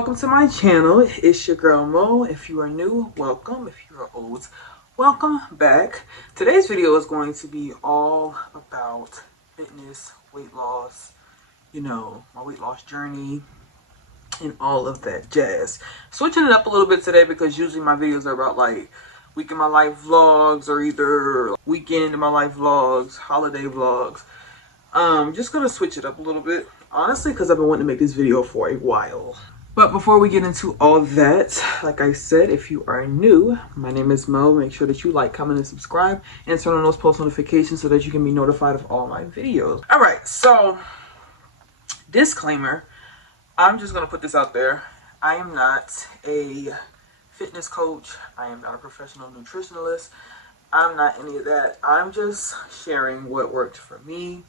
welcome to my channel. It's your girl Mo. If you are new, welcome. If you are old, welcome back. Today's video is going to be all about fitness, weight loss, my weight loss journey and all of that jazz. Switching it up a little bit today because usually my videos are about like week in my life vlogs or either weekend in my life vlogs, holiday vlogs. Just gonna switch it up a little bit, honestly, because I've been wanting to make this video for a while. But before we get into all that, like I said, if you are new, my name is Mo. Make sure that you like, comment, and subscribe, and turn on those post notifications so that you can be notified of all my videos. All right, so disclaimer, I'm just gonna put this out there. I am not a fitness coach. I am not a professional nutritionalist. I'm not any of that. I'm just sharing what worked for me,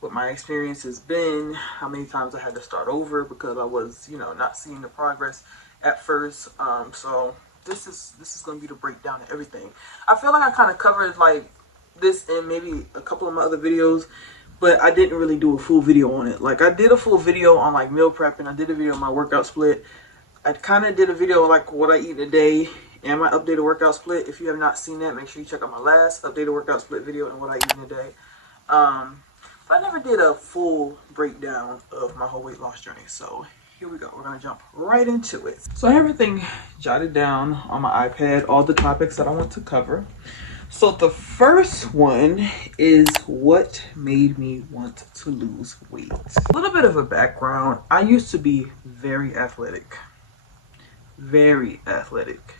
what my experience has been, how many times I had to start over because I was, not seeing the progress at first. So this is going to be the breakdown of everything. I feel like I kind of covered like this in maybe a couple of my other videos, but I didn't really do a full video on it. Like I did a full video on like meal prep, and I did a video on my workout split. I kind of did a video on like what I eat in a day and my updated workout split. If you have not seen that, make sure you check out my last updated workout split video and what I eat in a day. But I never did a full breakdown of my whole weight loss journey. So here we go. We're going to jump right into it. So I have everything jotted down on my iPad, all the topics that I want to cover. So the first one is what made me want to lose weight. A little bit of a background. I used to be very athletic. Very athletic.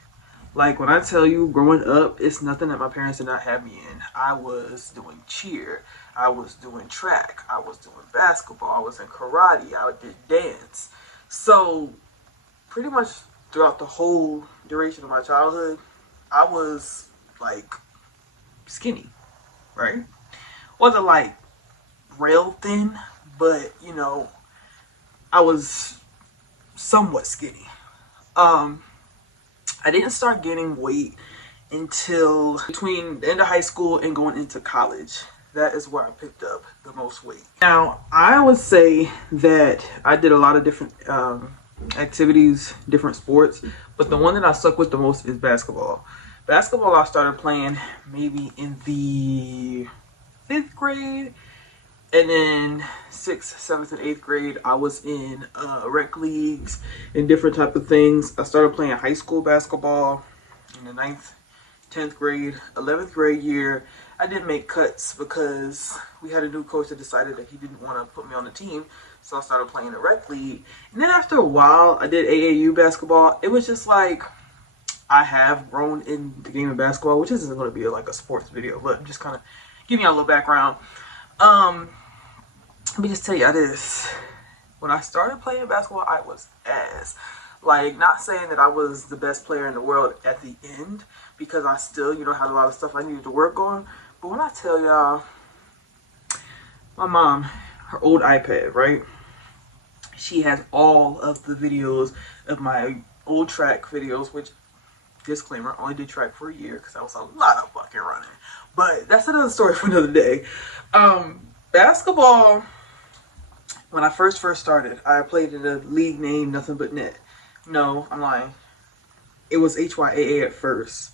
Like when I tell you growing up, it's nothing that my parents did not have me in. I was doing cheer. I was doing track. I was doing basketball. I was in karate. I did dance. So pretty much throughout the whole duration of my childhood, I was like skinny, right? Wasn't like rail thin, but I was somewhat skinny. I didn't start gaining weight until between the end of high school and going into college. That is where I picked up the most weight. Now, I would say that I did a lot of different activities, different sports, but the one that I stuck with the most is basketball. Basketball I started playing maybe in the 5th grade, and then 6th, 7th, and 8th grade, I was in rec leagues and different type of things. I started playing high school basketball in the 9th, 10th grade, 11th grade year. I didn't make cuts because we had a new coach that decided that he didn't want to put me on the team. So I started playing a rec league. And then after a while, I did AAU basketball. It was just like, I have grown in the game of basketball, which isn't going to be like a sports video, but I'm just kind of giving you a little background. Let me just tell you this. When I started playing basketball, I was ass. Like, not saying that I was the best player in the world at the end, because I still, had a lot of stuff I needed to work on. But when I tell y'all, my mom, her old iPad, right? She has all of the videos of my old track videos, which, disclaimer, only did track for a year because that was a lot of fucking running. But that's another story for another day. Basketball, when I first started, I played in a league named Nothing But Net. No, I'm lying. It was HYAA at first,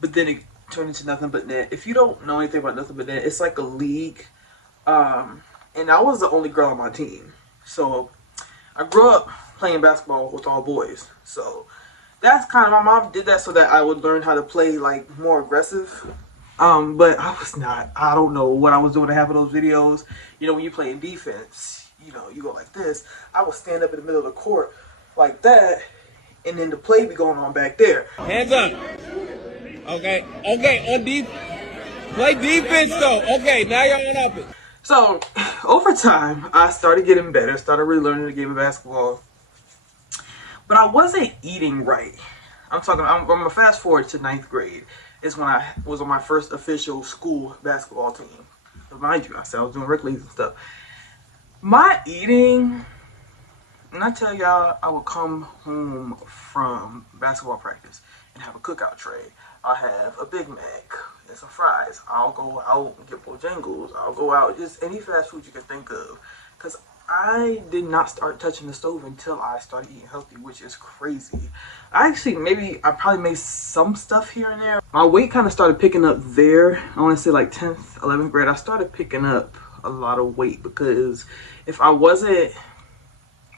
but then it turned into Nothing But Net. If you don't know anything about Nothing But Net, it's like a league, and I was the only girl on my team. So I grew up playing basketball with all boys. So that's kind of, my mom did that so that I would learn how to play like more aggressive. But I was not. I don't know what I was doing to half of those videos. When you play in defense, you go like this. I would stand up in the middle of the court like that, and then the play be going on back there. Hands up. Okay, on deep. Play defense though. Okay, now you're on offense. So over time, I started getting better. Started really learning the game of basketball, but I wasn't eating right. I'm gonna fast forward to 9th grade. Is when I was on my first official school basketball team. But mind you, I said I was doing rec leagues and stuff. My eating, and I tell y'all, I would come home from basketball practice and have a cookout tray. I'll have a Big Mac and some fries. I'll go out and get Bojangles. I'll go out, just any fast food you can think of. Because I did not start touching the stove until I started eating healthy, which is crazy. I probably made some stuff here and there. My weight kind of started picking up there. I want to say like 10th, 11th grade. I started picking up a lot of weight because if I wasn't,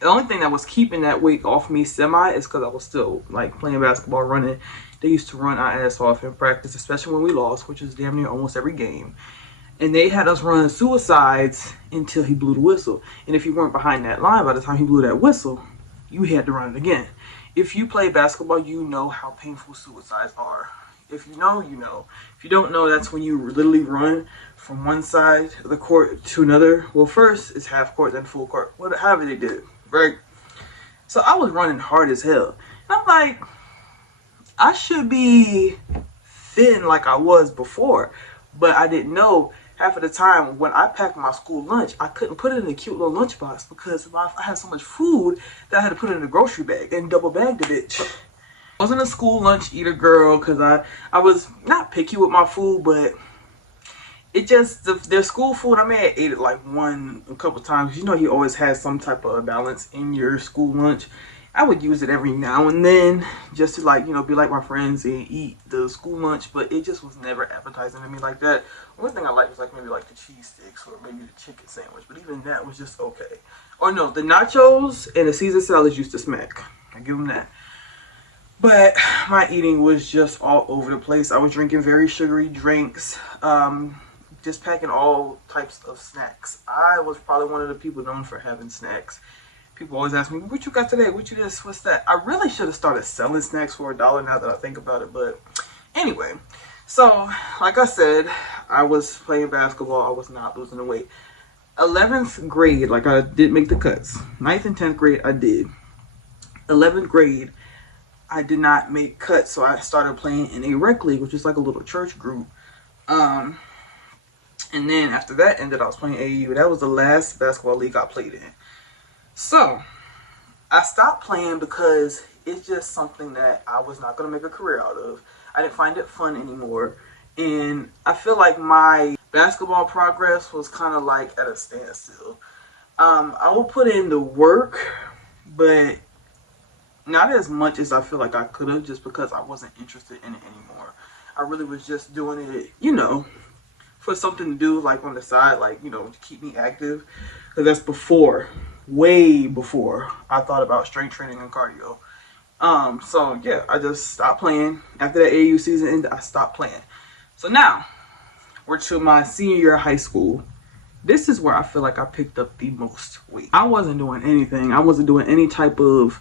the only thing that was keeping that weight off me semi is because I was still like playing basketball, running. They used to run our ass off in practice, especially when we lost, which is damn near almost every game. And they had us run suicides until he blew the whistle. And if you weren't behind that line by the time he blew that whistle, you had to run it again. If you play basketball, you know how painful suicides are. If you know, you know. If you don't know, that's when you literally run from one side of the court to another. Well, first it's half court, then full court. However they did it, right? So I was running hard as hell. And I'm like, I should be thin like I was before. But I didn't know. Half of the time when I packed my school lunch, I couldn't put it in a cute little lunchbox because I had so much food that I had to put it in a grocery bag and double bagged it. I wasn't a school lunch eater girl because I was not picky with my food, but it just, their school food, I may have ate it like a couple times. You know, you always had some type of balance in your school lunch. I would use it every now and then just to like, you know, be like my friends and eat the school lunch, but it just was never appetizing to me like that. One thing I liked was like maybe like the cheese sticks or maybe the chicken sandwich, but even that was just okay. Or no, the nachos and the Caesar salads used to smack. I give them that. But my eating was just all over the place. I was drinking very sugary drinks, just packing all types of snacks. I was probably one of the people known for having snacks. People always ask me, what you got today? What you this? What's that? I really should have started selling snacks for $1 now that I think about it. But anyway, so like I said, I was playing basketball. I was not losing the weight. 11th grade, like I did make the cuts. 9th and 10th grade, I did. 11th grade, I did not make cuts. So I started playing in a rec league, which is like a little church group. And then after that ended, I was playing AAU. That was the last basketball league I played in. So, I stopped playing because it's just something that I was not going to make a career out of. I didn't find it fun anymore. And I feel like my basketball progress was kind of like at a standstill. I will put in the work, but not as much as I feel like I could have just because I wasn't interested in it anymore. I really was just doing it, you know, for something to do like on the side, like, you know, to keep me active. Because that's before. Way before I thought about strength training and cardio. So yeah, I just stopped playing. After that AAU season ended, I stopped playing. So now, we're to my senior year of high school. This is where I feel like I picked up the most weight. I wasn't doing anything. I wasn't doing any type of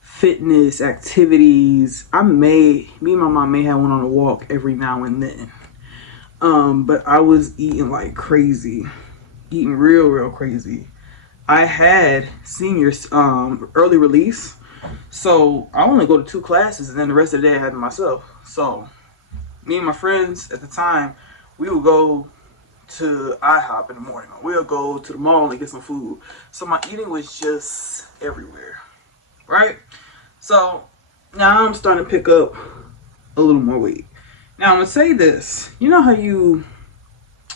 fitness activities. Me and my mom may have went on a walk every now and then. But I was eating like crazy. Eating real crazy. I had seniors early release, so I only go to 2 classes, and then the rest of the day I had to myself. So me and my friends at the time, we would go to IHOP in the morning. We'll go to the mall and get some food. So my eating was just everywhere, right? So now I'm starting to pick up a little more weight. Now I'm gonna say this. You know how you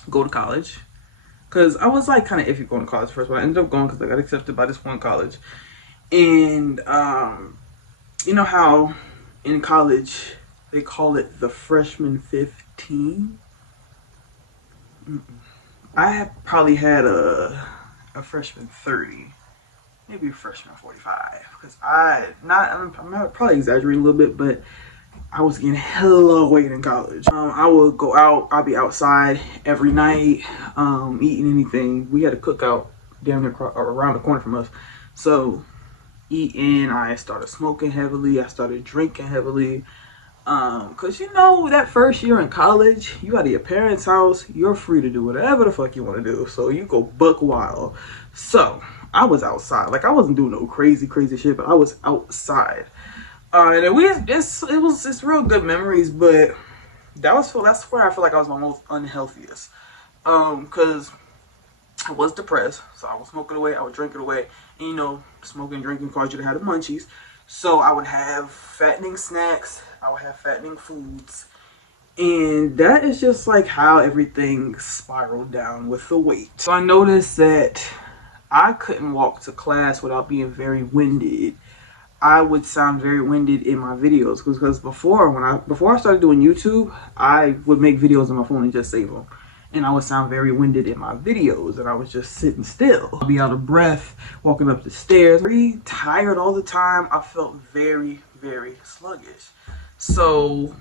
go to college? Because I was like kind of iffy going to college first, but I ended up going because I got accepted by this one college. And you know how in college they call it the freshman 15? I have probably had a freshman 30, maybe a freshman 45. Because I'm probably exaggerating a little bit, but I was getting hella weight in college. I would go out. I'd be outside every night, eating anything. We had a cookout down there around the corner from us. So, eating. I started smoking heavily. I started drinking heavily. Cause you know that first year in college, you out of your parents' house. You're free to do whatever the fuck you want to do. So you go buck wild. So I was outside. Like I wasn't doing no crazy shit, but I was outside. And it's real good memories, but that's where I feel like I was my most unhealthiest. Cause I was depressed, so I would smoke it away, I would drink it away, and you know, smoking and drinking caused you to have the munchies. So I would have fattening snacks, I would have fattening foods, and that is just like how everything spiraled down with the weight. So I noticed that I couldn't walk to class without being very winded. I would sound very winded in my videos because before I started doing YouTube, I would make videos on my phone and just save them, and I would sound very winded in my videos, and I was just sitting still. I'd be out of breath walking up the stairs, very tired all the time. I felt very, very sluggish. So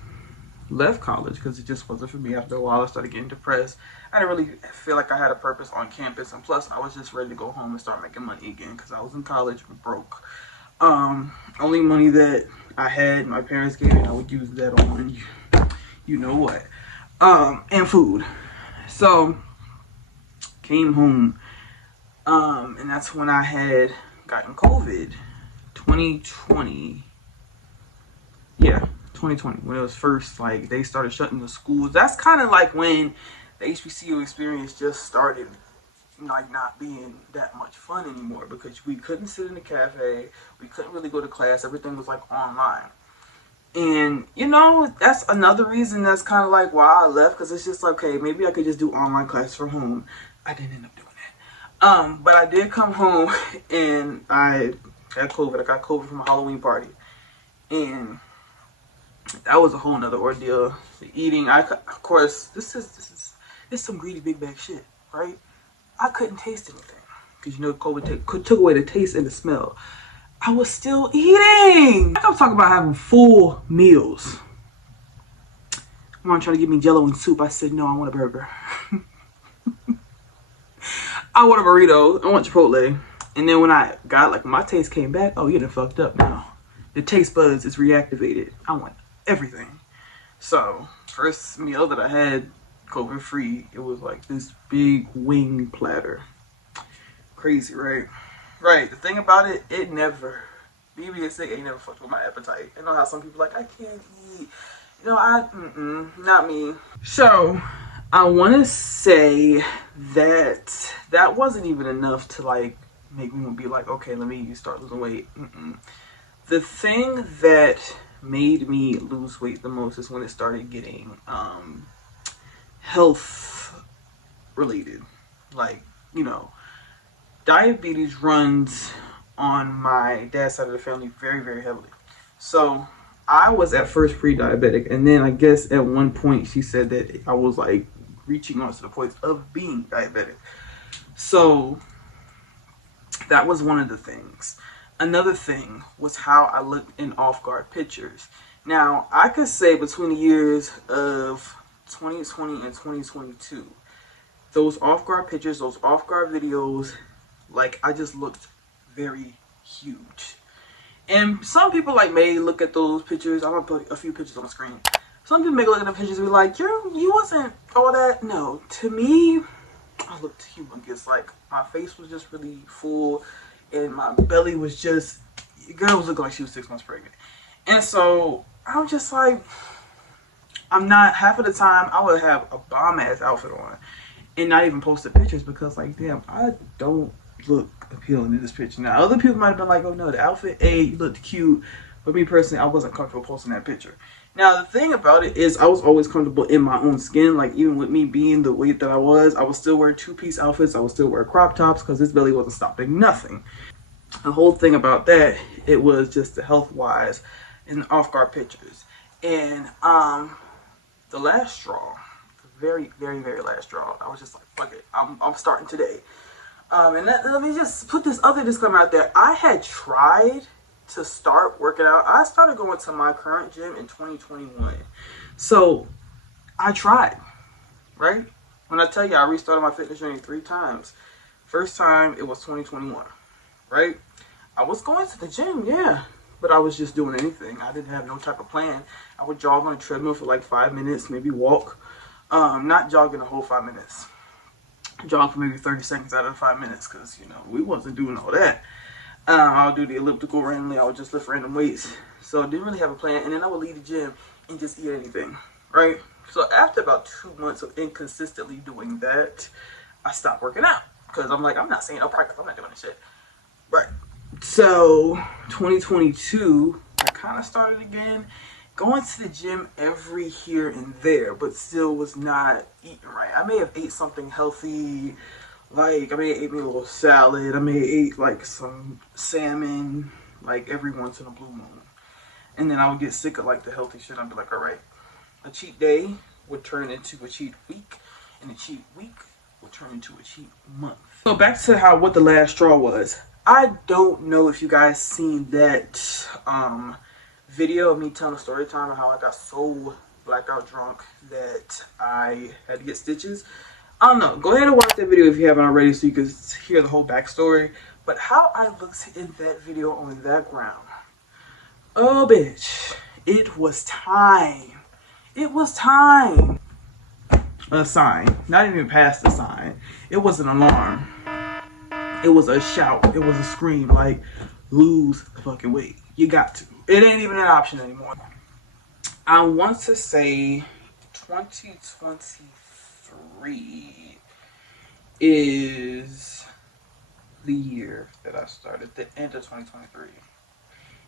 left college because it just wasn't for me. After a while, I started getting depressed. I didn't really feel like I had a purpose on campus, and plus I was just ready to go home and start making money again because I was in college broke. Only money that I had, my parents gave me, I would use that on you know what, and food. So came home, and that's when I had gotten COVID. 2020, yeah, 2020, when it was first, like, they started shutting the schools. That's kind of like when the HBCU experience just started, like, not being that much fun anymore, because we couldn't sit in the cafe, we couldn't really go to class, everything was like online. And you know, that's another reason that's kind of like why I left, because it's just like, okay, maybe I could just do online class from home. I didn't end up doing that, but I did come home and I had COVID. I got COVID from a Halloween party, and that was a whole nother ordeal. The eating, of course, this is some greedy big bag shit, right? I couldn't taste anything because, you know, COVID took away the taste and the smell. I was still eating. I'm talking about having full meals. Mom trying to give me Jello and soup. I said, no, I want a burger. I want a burrito. I want Chipotle. And then when I got, like, my taste came back, oh, you done fucked up now. The taste buds is reactivated. I want everything. So, first meal that I had COVID free, it was like this big wing platter. Crazy, right? Right. The thing about it, it never, BBSA ain't never fucked with my appetite. You know how some people like, I can't eat. You know, not me. So, I want to say that that wasn't even enough to, like, make me be like, okay, let me start losing weight. The thing that made me lose weight the most is when it started getting health related. Like, you know, diabetes runs on my dad's side of the family very, very heavily. So I was at first pre-diabetic, and then I guess at one point she said that I was like reaching on to the point of being diabetic. So that was one of the things. Another thing was how I looked in off-guard pictures. Now, I could say between the years of 2020 and 2022, those off-guard pictures, those off-guard videos, like, I just looked very huge. And some people, like, may look at those pictures. I'm gonna put a few pictures on the screen. Some people may look at the pictures and be like, you wasn't all that. No, to me, I looked humongous. Like, my face was just really full, and my belly was just, girl was looking like she was 6 months pregnant. And so I'm just like, I'm not, half of the time I would have a bomb ass outfit on and not even post the pictures because, like, damn, I don't look appealing in this picture. Now, other people might have been like, oh no, the outfit, you looked cute. But me personally, I wasn't comfortable posting that picture. Now, the thing about it is I was always comfortable in my own skin. Like, even with me being the weight that I was still wear two-piece outfits. I would still wear crop tops because this belly wasn't stopping nothing. The whole thing about that, it was just the health-wise and the off-guard pictures. And the last straw, the very, very, very last straw, I was just like, fuck it, I'm starting today. And let me just put this other disclaimer out there. I had tried to start working out. I started going to my current gym in 2021. So I tried, right? When I tell you I restarted my fitness journey 3 times. First time it was 2021, right? I was going to the gym, yeah, but I was just doing anything. I didn't have no type of plan. I would jog on a treadmill for like 5 minutes, maybe walk. Not jogging the whole 5 minutes. Jog for maybe 30 seconds out of the 5 minutes because, you know, we wasn't doing all that. I'll do the elliptical randomly. I would just lift random weights. So I didn't really have a plan. And then I would leave the gym and just eat anything, right? So after about 2 months of inconsistently doing that, I stopped working out. Because I'm like, I'm not saying no practice. I'm not doing this shit. Right. So 2022, I kind of started again. Going to the gym every here and there, but still was not eating right. I may have ate something healthy Like, I may eat me a little salad. I may eat like some salmon, like every once in a blue moon. And then I would get sick of like the healthy shit. I'd be like, all right, a cheat day would turn into a cheat week, and a cheat week would turn into a cheat month. So back to what the last straw was. I don't know if you guys seen that video of me telling a story time of how I got so blackout drunk that I had to get stitches. I don't know. Go ahead and watch that video if you haven't already so you can hear the whole backstory. But how I looked in that video on that ground. Oh, bitch. It was time. It was time. A sign. Not even past the sign. It was an alarm. It was a shout. It was a scream. like, lose the fucking weight. You got to. It ain't even an option anymore. I want to say 2023 is the year that I started. The end of 2023.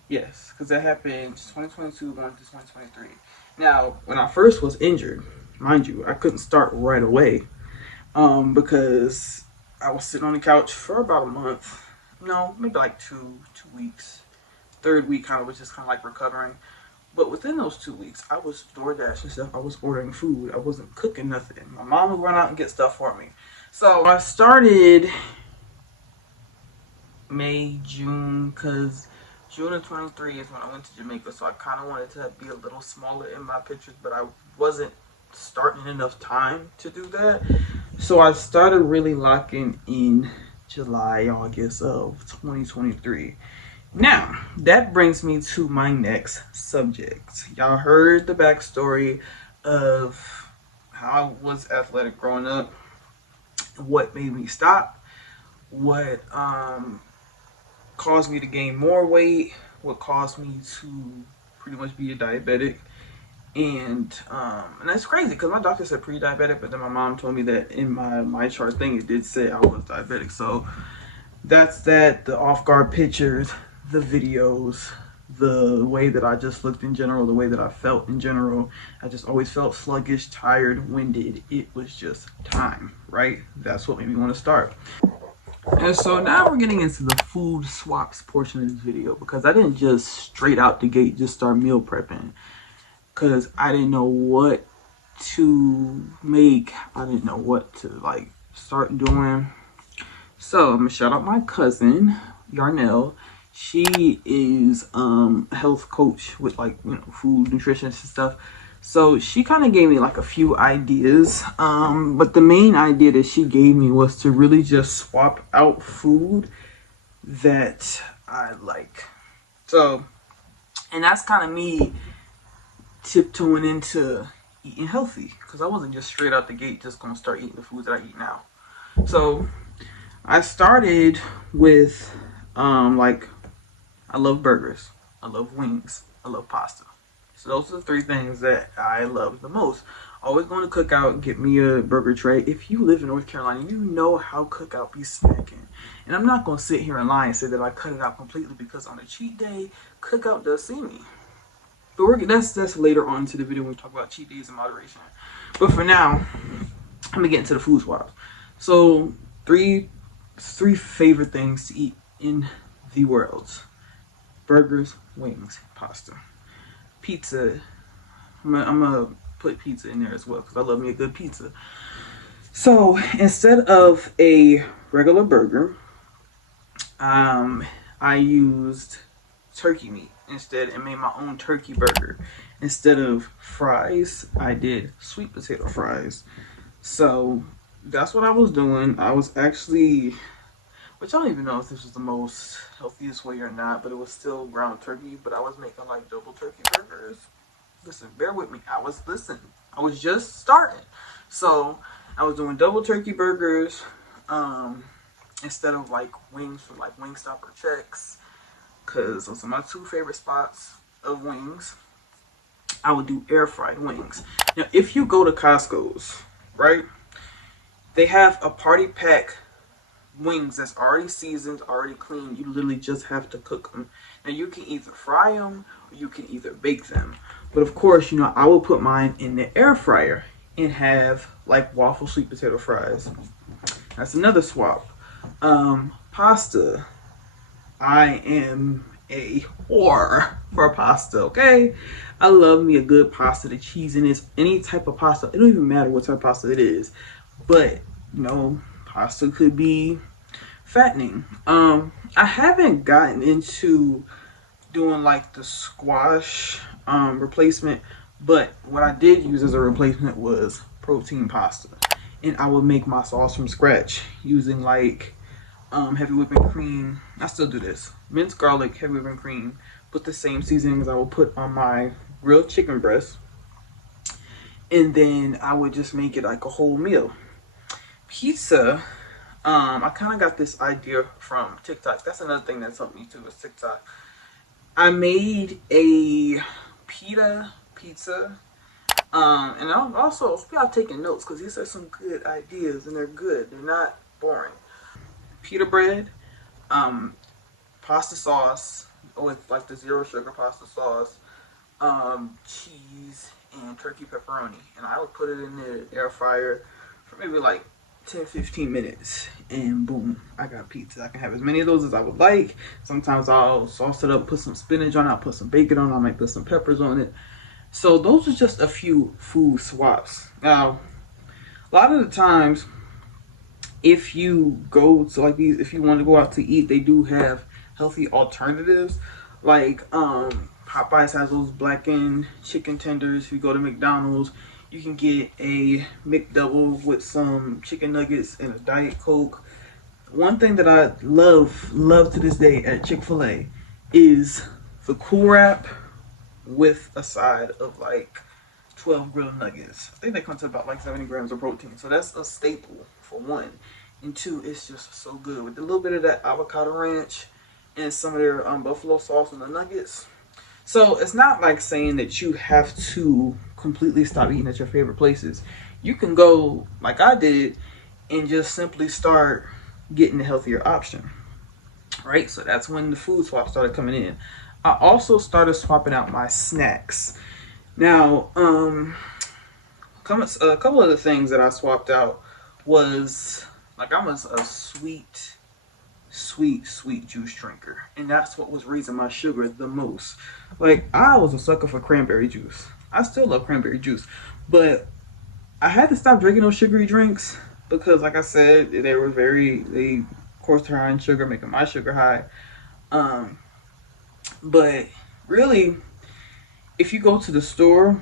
Yes, because that happened 2022 going to 2023. Now, when I first was injured, mind you, I couldn't start right away because I was sitting on the couch for about a month. No, maybe like two weeks. Third week kind of was just kind of like recovering. But within those 2 weeks, I was DoorDash and stuff. I was ordering food. I wasn't cooking nothing. My mom would run out and get stuff for me. So I started May, June, because June of 23 is when I went to Jamaica. So I kind of wanted to be a little smaller in my pictures, but I wasn't starting enough time to do that. So I started really locking in July, August of 2023. Now, that brings me to my next subject. Y'all heard the backstory of how I was athletic growing up, what made me stop, what caused me to gain more weight, what caused me to pretty much be a diabetic. And that's crazy because my doctor said pre-diabetic, but then my mom told me that in my chart thing it did say I was diabetic. So that's that, the off-guard pictures, the videos, the way that I just looked in general, the way that I felt in general. I just always felt sluggish, tired, winded. It was just time, right? That's what made me want to start. And so now we're getting into the food swaps portion of this video because I didn't just straight out the gate just start meal prepping because I didn't know what to make. I didn't know what to like start doing. So I'm gonna shout out my cousin Yarnell. She is a health coach with like, you know, food, nutrition and stuff. So she kind of gave me like a few ideas. But the main idea that she gave me was to really just swap out food that I like. So, and that's kind of me tiptoeing into eating healthy because I wasn't just straight out the gate just gonna start eating the foods that I eat now. So I started with like, I love burgers, I love wings, I love pasta. So those are the three things that I love the most. Always going to Cookout, get me a burger tray. If you live in North Carolina, you know how Cookout be snacking. And I'm not going to sit here and lie and say that I cut it out completely because on a cheat day, Cookout does see me. But that's later on to the video when we talk about cheat days in moderation. But for now, I'm going to get into the food swaps. So three favorite things to eat in the world: burgers, wings, pasta. Pizza, I'm gonna put pizza in there as well because I love me a good pizza. So instead of a regular burger, I used turkey meat instead and made my own turkey burger. Instead of fries, I did sweet potato fries. So that's what I was doing. I was actually, which I don't even know if this was the most healthiest way or not, but it was still ground turkey, but I was making like double turkey burgers. Listen, bear with me. I was just starting. So I was doing double turkey burgers instead of like wings from like Wingstop or Chex, because those are my two favorite spots of wings. I would do air fried wings. Now, if you go to Costco's, right, they have a party pack wings that's already seasoned, already clean. You literally just have to cook them. Now you can either fry them or you can either bake them. But of course, you know, I will put mine in the air fryer and have like waffle sweet potato fries. That's another swap. Pasta. I am a whore for pasta, okay? I love me a good pasta, the cheese in it, any type of pasta. It don't even matter what type of pasta it is. But, you know, pasta could be fattening. I haven't gotten into doing like the squash replacement, but what I did use as a replacement was protein pasta. And I would make my sauce from scratch using like heavy whipping cream. I still do this. Minced garlic, heavy whipping cream. Put the same seasonings I will put on my grilled chicken breast. And then I would just make it like a whole meal. Pizza, I kind of got this idea from TikTok. That's another thing that's helped me too, is TikTok. I made a Pita Pizza. And I'll also, y'all taking notes because these are some good ideas and they're good. They're not boring. Pita bread, pasta sauce, with like the zero sugar pasta sauce, cheese, and turkey pepperoni. And I would put it in the air fryer for maybe like 10-15 minutes, and boom, I got pizza. I can have as many of those as I would like. Sometimes I'll sauce it up, put some spinach on it, I'll put some bacon on it, I might put some peppers on it. So those are just a few food swaps. Now, a lot of the times, if you go to like these, if you want to go out to eat, they do have healthy alternatives. Like Popeyes has those blackened chicken tenders. If you go to McDonald's, you can get a McDouble with some chicken nuggets and a Diet Coke. One thing that I love to this day at Chick-fil-A is the Cool Wrap with a side of like 12 grilled nuggets. I think they come to about like 70 grams of protein. So that's a staple for one. And two, it's just so good. With a little bit of that avocado ranch and some of their buffalo sauce on the nuggets. So it's not like saying that you have to completely stop eating at your favorite places. You can go like I did and just simply start getting the healthier option. Right? So that's when the food swap started coming in. I also started swapping out my snacks. Now, a couple of the things that I swapped out was like I'm a sweet juice drinker, and that's what was raising my sugar the most. Like I was a sucker for cranberry juice. I still love cranberry juice, but I had to stop drinking those sugary drinks because, like I said, they course high in sugar, making my sugar high. But really, if you go to the store,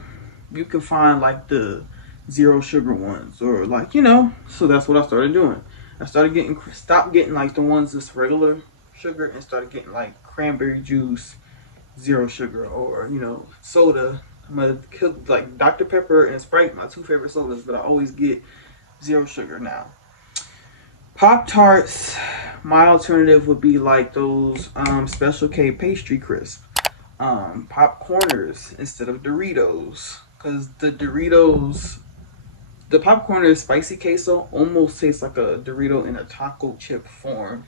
you can find like the zero sugar ones, or like, you know, so that's what I started doing. I stopped getting like the ones that's regular sugar and started getting like cranberry juice, zero sugar, or, you know, soda. I'm gonna kill like Dr. Pepper and Sprite, my two favorite sodas, but I always get zero sugar now. Pop Tarts, my alternative would be like those Special K pastry crisp. Popcorners instead of Doritos, because the popcorn spicy queso almost tastes like a Dorito in a taco chip form,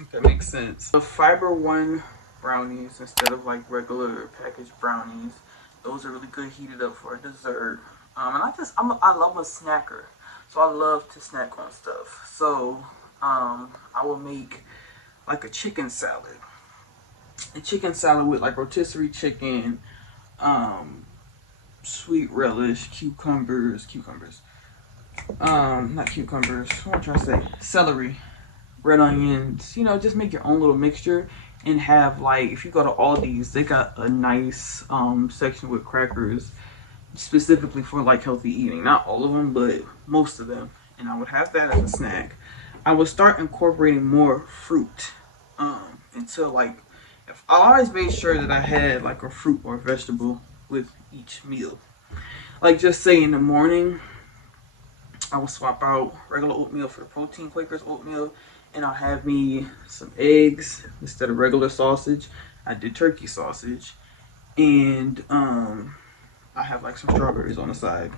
if that makes sense. The Fiber One brownies instead of like regular packaged brownies. Those are really good heated up for a dessert. And I love a snacker, so I love to snack on stuff. So I will make like a chicken salad. A chicken salad with like rotisserie chicken, sweet relish, not cucumbers, what am I trying to say? Celery, red onions, you know, just make your own little mixture and have like, if you go to Aldi's, they got a nice section with crackers specifically for like healthy eating. Not all of them, but most of them. And I would have that as a snack. I would start incorporating more fruit until like, I always made sure that I had like a fruit or vegetable with each meal. Like just say in the morning, I will swap out regular oatmeal for the protein Quaker's oatmeal, and I'll have me some eggs instead of regular sausage. I did turkey sausage, and I have like some strawberries on the side.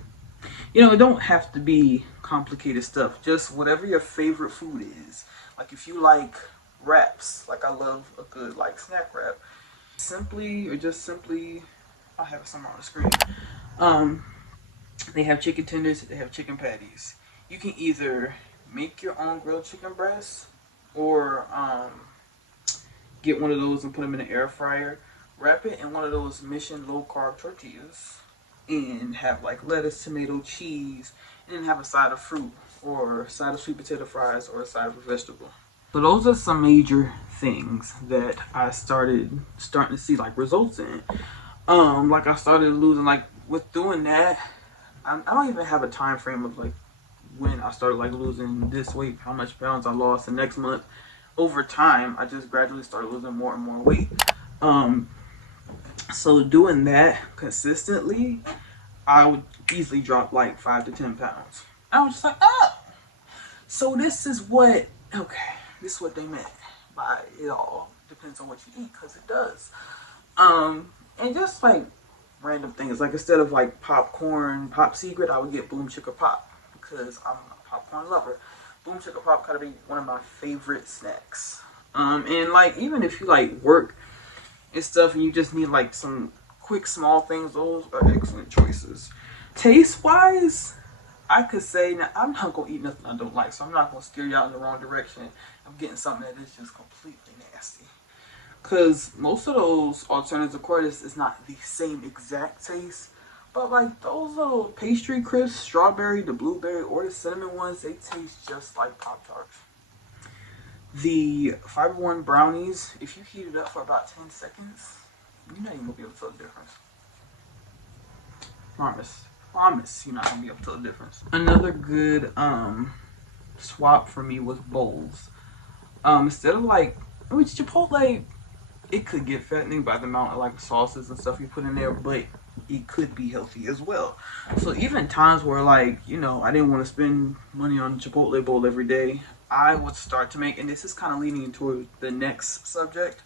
You know, it don't have to be complicated stuff. Just whatever your favorite food is. Like if you like wraps, like I love a good like snack wrap. Simply, I'll have it somewhere on the screen. They have chicken tenders, they have chicken patties. You can either make your own grilled chicken breast, or get one of those and put them in an air fryer. Wrap it in one of those Mission low carb tortillas, and have like lettuce, tomato, cheese, and then have a side of fruit, or a side of sweet potato fries, or a side of a vegetable. So those are some major things that I starting to see like results in. Like I started losing, like with doing that, I don't even have a time frame of like when I started like losing this weight, how much pounds I lost, and next month. Over time, I just gradually started losing more and more weight. So doing that consistently, I would easily drop like 5 to 10 pounds. I was just like, oh, so this is what they meant by it all depends on what you eat, because it does. And just like random things, like instead of like popcorn pop secret, I would get boom chicka pop, because I'm a popcorn lover. Boom chicka pop kind of be one of my favorite snacks. And like even if you like work and stuff and you just need like some quick small things, those are excellent choices. Taste wise, I could say, now I'm not gonna eat nothing I don't like, so I'm not gonna steer you out in the wrong direction. I'm getting something that is just completely nasty, because most of those alternatives, of course, is not the same exact taste. But like those little pastry crisps, strawberry, the blueberry, or the cinnamon ones, they taste just like Pop-Tarts. The Fiber One brownies, if you heat it up for about 10 seconds, you're not even gonna be able to tell the difference. Promise, you're not gonna be able to tell the difference. Another good swap for me was bowls. Instead of like, with Chipotle, it could get fattening by the amount of like sauces and stuff you put in there, but it could be healthy as well. So even times where like, you know, I didn't want to spend money on Chipotle bowl every day, I would start to make, and this is kind of leaning toward the next subject,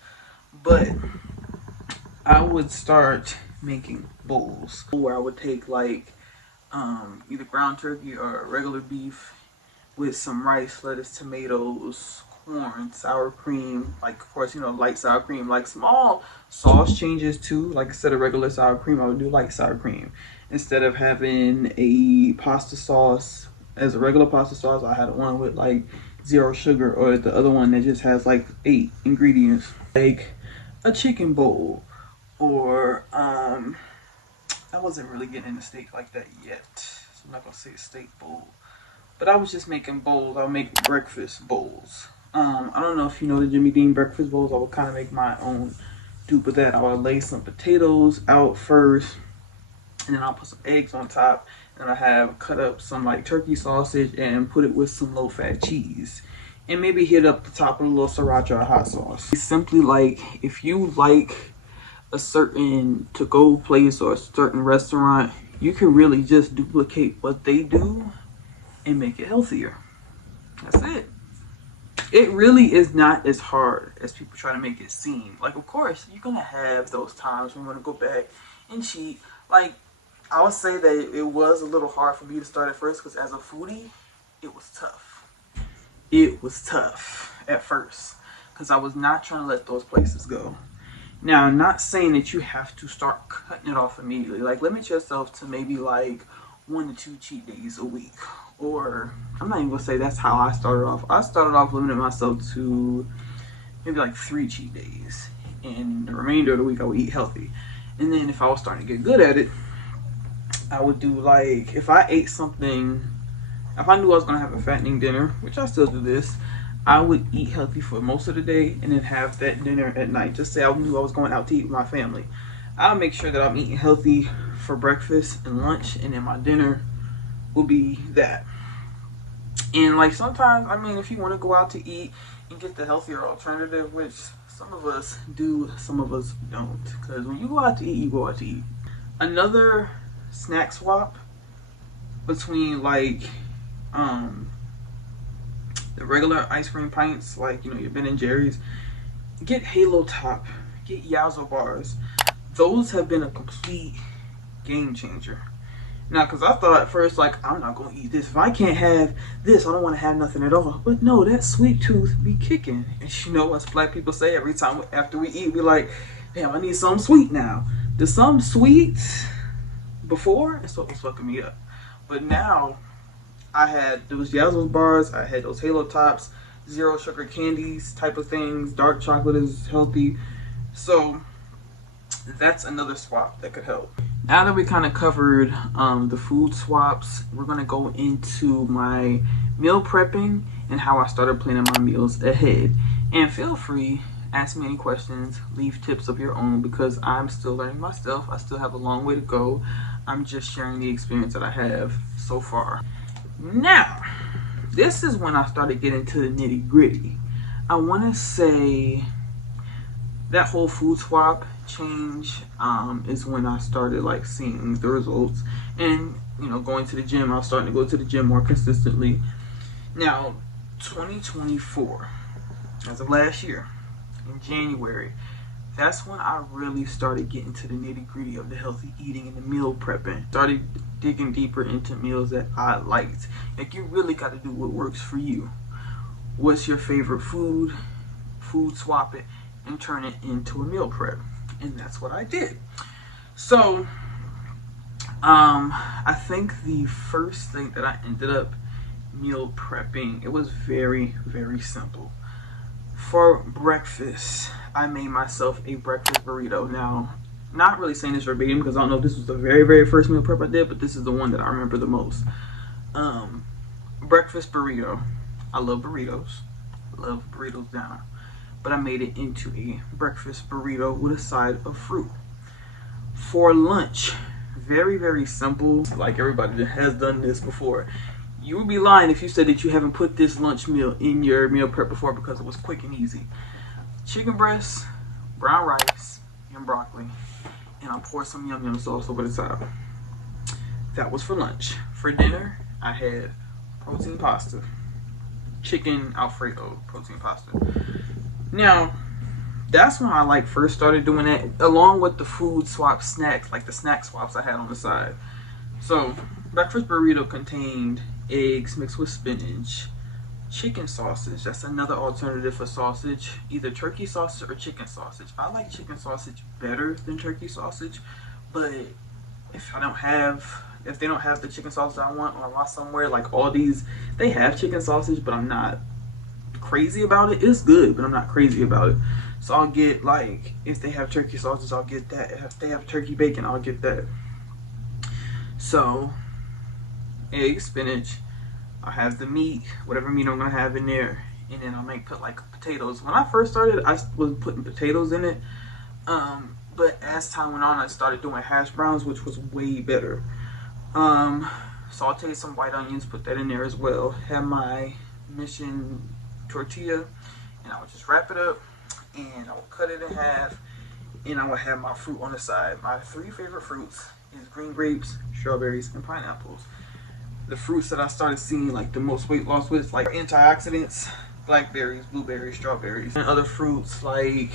but I would start making bowls where I would take like either ground turkey or regular beef with some rice, lettuce, tomatoes, corn, sour cream, like of course, you know, light sour cream, like small sauce changes too. Like instead of regular sour cream, I would do light sour cream. Instead of having a pasta sauce as a regular pasta sauce, I had one with like 0 sugar, or the other one that just has like 8 ingredients, like a chicken bowl, or I wasn't really getting into steak like that yet, so I'm not gonna say a steak bowl, but I was just making bowls. I would make breakfast bowls. I don't know if you know the Jimmy Dean breakfast bowls. I would kind of make my own dupe of that. I would lay some potatoes out first, and then I'll put some eggs on top, and I have cut up some like turkey sausage and put it with some low-fat cheese, and maybe hit up the top with a little sriracha or hot sauce. It's simply like, if you like a certain to-go place or a certain restaurant, you can really just duplicate what they do and make it healthier. That's it. It really is not as hard as people try to make it seem. Like, of course, you're gonna have those times when you want to go back and cheat. Like, I would say that it was a little hard for me to start at first, because as a foodie, it was tough. It was tough at first, because I was not trying to let those places go. Now, I'm not saying that you have to start cutting it off immediately. Like, limit yourself to maybe like 1 to 2 cheat days a week. Or, I'm not even gonna say that's how I started off. I started off limiting myself to maybe like 3 cheat days. And the remainder of the week I would eat healthy. And then if I was starting to get good at it, I would do like, if I ate something, if I knew I was gonna have a fattening dinner, which I still do this, I would eat healthy for most of the day and then have that dinner at night. Just say I knew I was going out to eat with my family, I'll make sure that I'm eating healthy for breakfast and lunch, and then my dinner will be that. And like sometimes, I mean, if you want to go out to eat and get the healthier alternative, which some of us do, some of us don't, because when you go out to eat, you go out to eat. Another snack swap between like the regular ice cream pints, like, you know, your Ben and Jerry's, get Halo Top, get Yasso Bars. Those have been a complete game changer. Now, because I thought at first, like, I'm not going to eat this. If I can't have this, I don't want to have nothing at all. But no, that sweet tooth be kicking. And you know, as black people say, every time after we eat, we like, damn, I need something sweet now. The something sweet before, that's what was fucking me up. But now, I had those Yasso bars, I had those Halo Tops, zero sugar candies type of things. Dark chocolate is healthy. So that's another swap that could help. Now that we kind of covered the food swaps, we're going to go into my meal prepping and how I started planning my meals ahead. And feel free, ask me any questions, leave tips of your own, because I'm still learning myself. I still have a long way to go. I'm just sharing the experience that I have so far. Now, this is when I started getting to the nitty gritty. I want to say that whole food swap change is when I started like seeing the results, and going to the gym. I was starting to go to the gym more consistently. Now 2024, as of last year in January, that's when I really started getting to the nitty gritty of the healthy eating and the meal prepping. Started digging deeper into meals that I liked. Like, you really got to do what works for you. What's your favorite food? Food swap it and turn it into a meal prep. And that's what I did. So I think the first thing that I ended up meal prepping, it was very, very simple. For breakfast, I made myself a breakfast burrito. Now, not really saying this verbatim because I don't know if this was the very, very first meal prep I did, but this is the one that I remember the most. Breakfast burrito. I love burritos. Love burritos down. But I made it into a breakfast burrito with a side of fruit. For lunch, very, very simple. Like, everybody that has done this before. You would be lying if you said that you haven't put this lunch meal in your meal prep before, because it was quick and easy. Chicken breast, brown rice, and broccoli. And I'll pour some yum yum sauce over the top. That was for lunch. For dinner, I had protein pasta. Chicken Alfredo protein pasta. Now, that's when I first started doing that, along with the food swap snacks, like the snack swaps I had on the side. So, breakfast burrito contained eggs mixed with spinach, chicken sausage. That's another alternative for sausage, either turkey sausage or chicken sausage. I like chicken sausage better than turkey sausage, but if they don't have the chicken sausage I want, or I'm out somewhere like Aldi's, they have chicken sausage, but I'm not crazy about it. It's good, but I'm not crazy about it. So I'll get, if they have turkey sausage, I'll get that. If they have turkey bacon, I'll get that. So, eggs, spinach, I'll have the meat, whatever meat I'm gonna have in there, and then I'll put potatoes. When I first started, I was putting potatoes in it, but as time went on, I started doing hash browns, which was way better. Sauteed some white onions, put that in there as well. Had my mission tortilla, and I would just wrap it up, and I would cut it in half, and I would have my fruit on the side. My three favorite fruits is green grapes, strawberries, and pineapples. The fruits that I started seeing the most weight loss with, antioxidants, blackberries, blueberries, strawberries, and other fruits like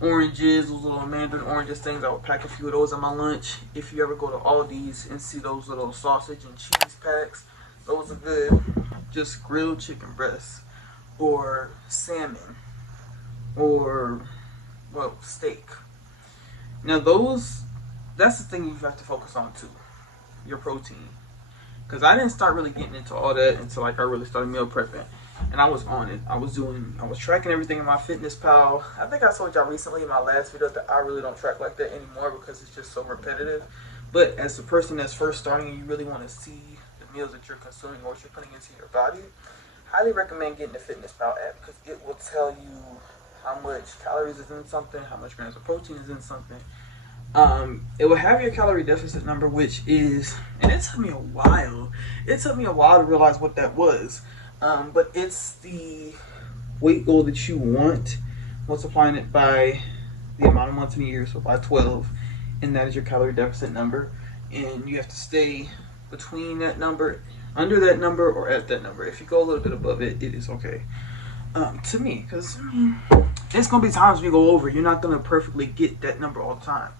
oranges, those little mandarin oranges things. I would pack a few of those on my lunch. If you ever go to Aldi's and see those little sausage and cheese packs, those are good. Just grilled chicken breasts, or salmon, or steak. Now that's the thing you have to focus on too, your protein. Because I didn't start really getting into all that until I really started meal prepping. And I was on it. I was tracking everything in my FitnessPal. I think I told y'all recently in my last video that I really don't track like that anymore because it's just so repetitive. But as a person that's first starting and you really want to see the meals that you're consuming or what you're putting into your body, highly recommend getting the FitnessPal app, because it will tell you how much calories is in something, how much grams of protein is in something. It will have your calorie deficit number, which is, and it took me a while. It took me a while to realize what that was. But it's the weight goal that you want, multiplying it by the amount of months in a year, so by 12, and that is your calorie deficit number. And you have to stay between that number, under that number, or at that number. If you go a little bit above it, it is okay. To me, because there's going to be times when you go over. You're not going to perfectly get that number all the time.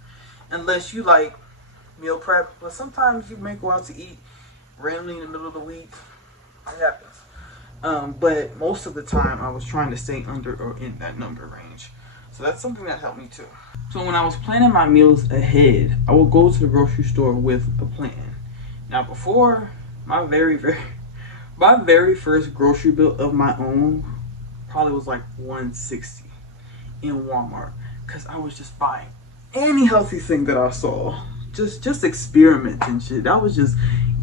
Unless you meal prep, but sometimes you may go out to eat randomly in the middle of the week. It happens. But most of the time I was trying to stay under or in that number range. So that's something that helped me too. So when I was planning my meals ahead, I would go to the grocery store with a plan. Now before My my very first grocery bill of my own probably was like 160 in Walmart, because I was just buying any healthy thing that I saw, just experiment and shit. I was just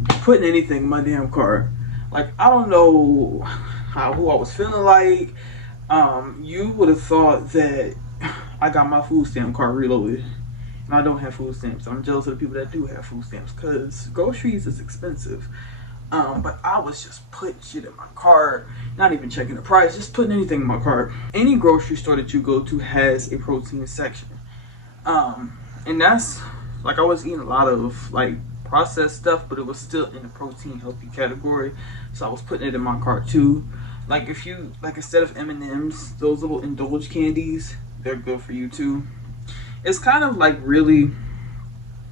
putting anything in my damn cart. Like, I don't know who I was feeling like. You would have thought that I got my food stamp cart reloaded, and I don't have food stamps. I'm jealous of the people that do have food stamps, because groceries is expensive. But I was just putting shit in my cart, not even checking the price, just putting anything in my cart. Any grocery store that you go to has a protein section. And that's, like, I was eating a lot of, like, processed stuff, but it was still in the protein healthy category. So I was putting it in my cart too. Like, if you, like, instead of M&Ms, those little indulge candies, they're good for you too. It's kind of like really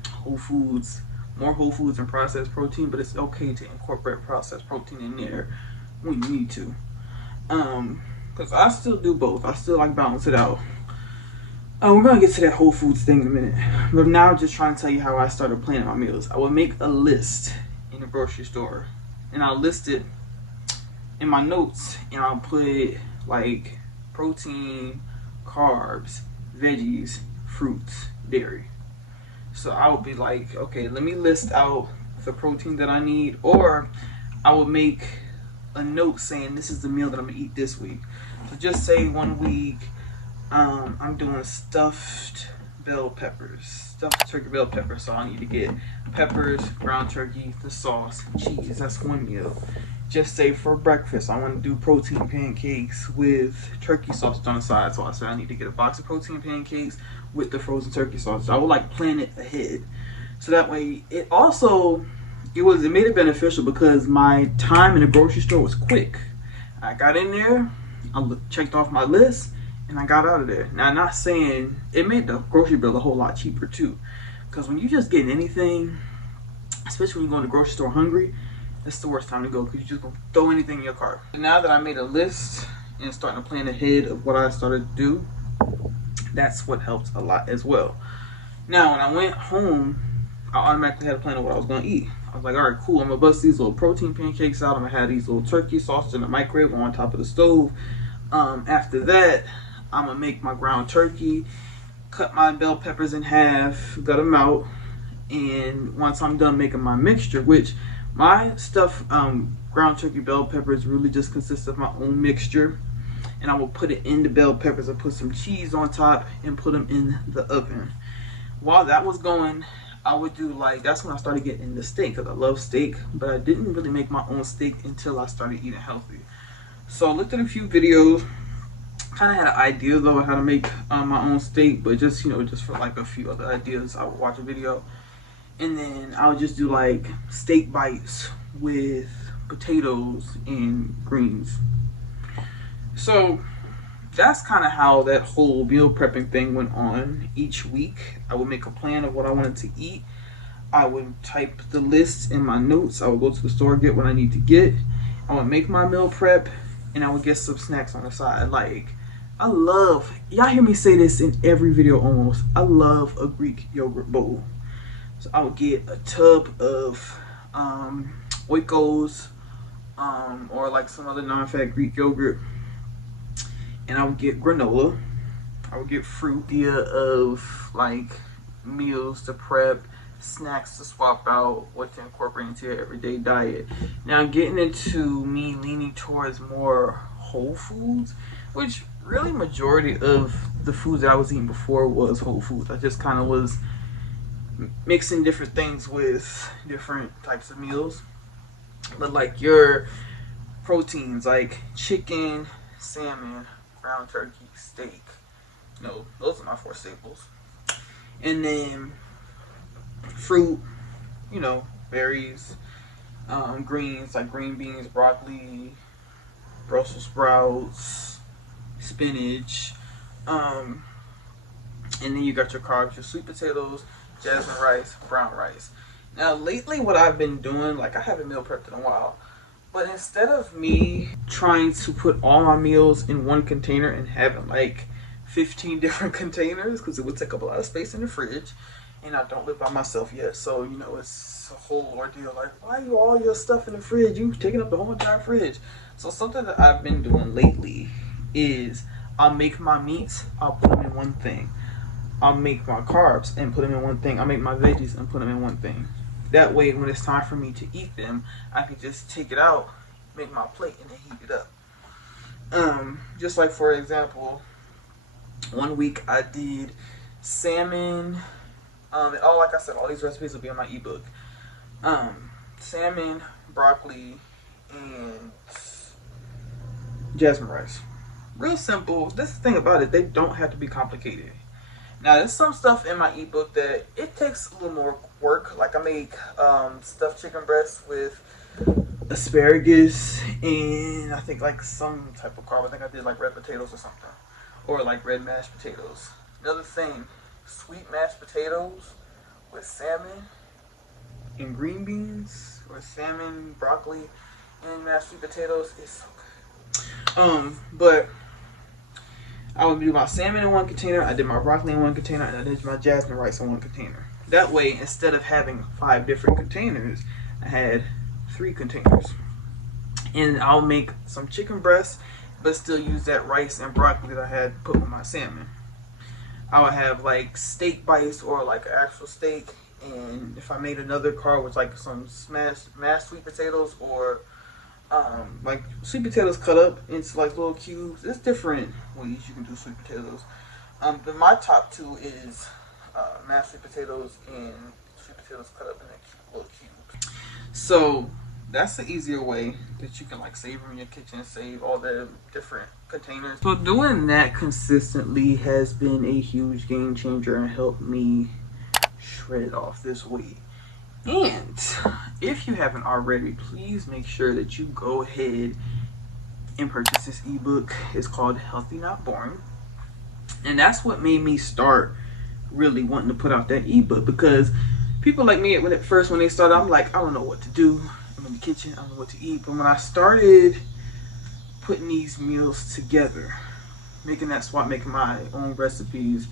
whole foods, more whole foods and processed protein, but it's okay to incorporate processed protein in there when you need to. Because I still do both. I still like balance it out. We're going to get to that Whole Foods thing in a minute. But now I'm just trying to tell you how I started planning my meals. I would make a list in the grocery store, and I'll list it in my notes, and I'll put like protein, carbs, veggies, fruits, dairy. So I would be like, okay, let me list out the protein that I need, or I would make a note saying this is the meal that I'm going to eat this week. So just say 1 week, I'm doing stuffed bell peppers, stuffed turkey bell peppers. So I need to get peppers, ground turkey, the sauce, cheese. That's one meal. Just say for breakfast, I want to do protein pancakes with turkey sausage on the side. So I said I need to get a box of protein pancakes with the frozen turkey sausage. I would like plan it ahead, so that way it made it beneficial, because my time in the grocery store was quick. I got in there, I checked off my list, and I got out of there. Now, I'm not saying it made the grocery bill a whole lot cheaper too, because when you just get anything, especially when you go to the grocery store hungry, that's the worst time to go, because you're just gonna throw anything in your cart. Now that I made a list and starting to plan ahead of what I started to do, that's what helped a lot as well. Now, when I went home, I automatically had a plan of what I was gonna eat. I was like, all right, cool, I'm gonna bust these little protein pancakes out. I'm gonna have these little turkey sausage in the microwave on top of the stove. After that, I'm gonna make my ground turkey, cut my bell peppers in half, gut them out, and once I'm done making my mixture, which my stuff, ground turkey bell peppers really just consists of my own mixture, and I will put it in the bell peppers and put some cheese on top and put them in the oven. While that was going, I would do, like, that's when I started getting into steak, because I love steak, but I didn't really make my own steak until I started eating healthy. So I looked at a few videos, kind of had an idea though of how to make my own steak, but just, just for like a few other ideas, I would watch a video, and then I would just do like steak bites with potatoes and greens. So that's kind of how that whole meal prepping thing went on. Each week I would make a plan of what I wanted to eat. I would type the list in my notes. I would go to the store, get what I need to get. I would make my meal prep, and I would get some snacks on the side. Like, y'all hear me say this in every video almost, I love a Greek yogurt bowl. So I would get a tub of Oikos, or like some other non-fat Greek yogurt, and I would get granola. I would get fruit. Idea of like meals to prep, snacks to swap out, what to incorporate into your everyday diet. Now, getting into me leaning towards more whole foods, which really majority of the foods that I was eating before was whole foods. I just kind of was mixing different things with different types of meals. But like your proteins, like chicken, salmon, ground turkey, steak, those are my 4 staples. And then fruit, berries, greens like green beans, broccoli, Brussels sprouts, spinach, and then you got your carbs, your sweet potatoes, jasmine rice, brown rice. Now lately what I've been doing, like, I haven't meal prepped in a while, but instead of me trying to put all my meals in one container and having like 15 different containers, because it would take up a lot of space in the fridge, and I don't live by myself yet. So, you know, it's a whole ordeal. Like, why are you all your stuff in the fridge? You taking up the whole entire fridge. So something that I've been doing lately is I'll make my meats, I'll put them in one thing. I'll make my carbs and put them in one thing. I'll make my veggies and put them in one thing. That way, when it's time for me to eat them, I can just take it out, make my plate, and then heat it up. Just like, for example, one week I did salmon. All, like I said, all these recipes will be on my ebook. Salmon, broccoli, and jasmine rice. Real simple. This is the thing about it, they don't have to be complicated. Now, there's some stuff in my ebook that it takes a little more work. Like, I make stuffed chicken breasts with asparagus and I think like some type of carb. I think I did like red potatoes or something, or like red mashed potatoes. Another thing, sweet mashed potatoes with salmon and green beans, or salmon, broccoli, and mashed sweet potatoes is so good. But I would do my salmon in one container, I did my broccoli in one container, and I did my jasmine rice in one container. That way, instead of having 5 different containers, I had 3 containers. And I'll make some chicken breasts, but still use that rice and broccoli that I had put with my salmon. I would have like steak bites or like actual steak, and if I made another carb with like some mashed sweet potatoes, or like sweet potatoes cut up into like little cubes. There's different ways you can do sweet potatoes. But my top 2 is mashed sweet potatoes and sweet potatoes cut up in little cubes. So that's the easier way that you can like save them in your kitchen, save all the different containers. So doing that consistently has been a huge game changer and helped me shred off this weight. And if you haven't already, please make sure that you go ahead and purchase this ebook. It's called Healthy Not Boring. And that's what made me start really wanting to put out that ebook, because people like me, when they started, I'm like, I don't know what to do. I'm in the kitchen, I don't know what to eat. But when I started putting these meals together, making that swap, making my own recipes,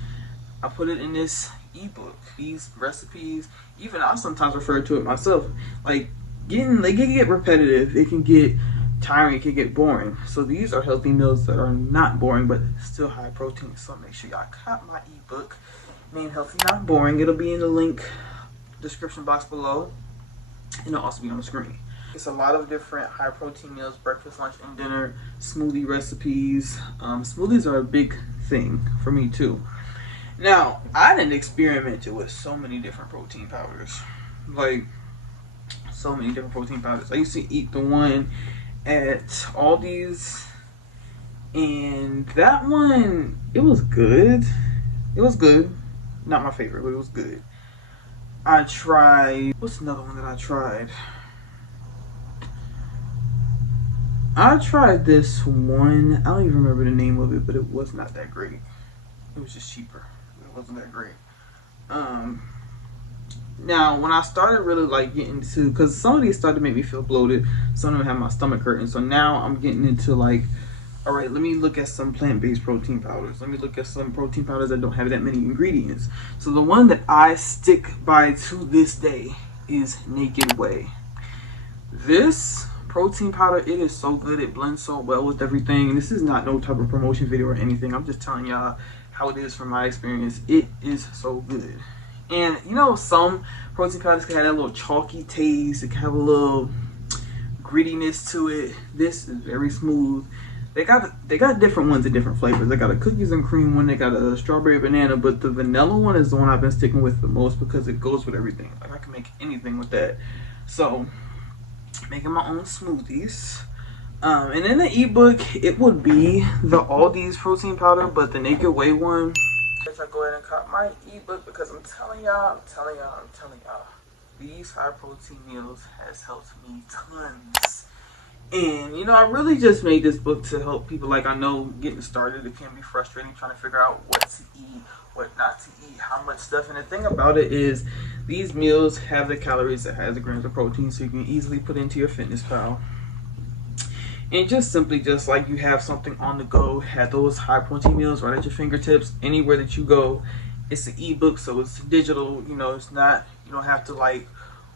I put it in this ebook. These recipes, even I sometimes refer to it myself, like they can get repetitive, it can get tiring, it can get boring. So these are healthy meals that are not boring but still high protein. So make sure y'all cop my ebook named Healthy Not Boring. It'll be in the link description box below, and it'll also be on the screen. It's a lot of different high protein meals, breakfast, lunch, and dinner, smoothie recipes. Smoothies are a big thing for me too. Now, I done experimented with so many different protein powders. Like, so many different protein powders. I used to eat the one at Aldi's, and that one, it was good. It was good. Not my favorite, but it was good. I tried, what's another one that I tried? I tried this one, I don't even remember the name of it, but it was not that great. It was just cheaper. It wasn't that great. Now, when I started really like getting into, because some of these started to make me feel bloated, some of them had my stomach hurting, so now I'm getting into like, all right, let me look at some plant-based protein powders. Let me look at some protein powders that don't have that many ingredients. So the one that I stick by to this day is Naked Whey. This protein powder, it is so good. It blends so well with everything. And this is not no type of promotion video or anything. I'm just telling y'all how it is from my experience. It is so good. And you know, some protein powders can have that little chalky taste. It can have a little grittiness to it. This is very smooth. They got different ones in different flavors. They got a cookies and cream one. They got a strawberry banana. But the vanilla one is the one I've been sticking with the most because it goes with everything. Like, I can make anything with that. So, making my own smoothies. And in the ebook, it would be the Aldi's protein powder, but the Naked Whey one. I go ahead and cop my ebook because I'm telling y'all, these high protein meals has helped me tons. And you know, I really just made this book to help people. Like, I know getting started, it can be frustrating trying to figure out what to eat, what not to eat, how much stuff. And the thing about it is, these meals have the calories that has the grams of protein, so you can easily put into your fitness pal. And just simply, just like you have something on the go, have those high protein meals right at your fingertips anywhere that you go. It's an ebook, so it's digital. You know, it's not, you don't have to like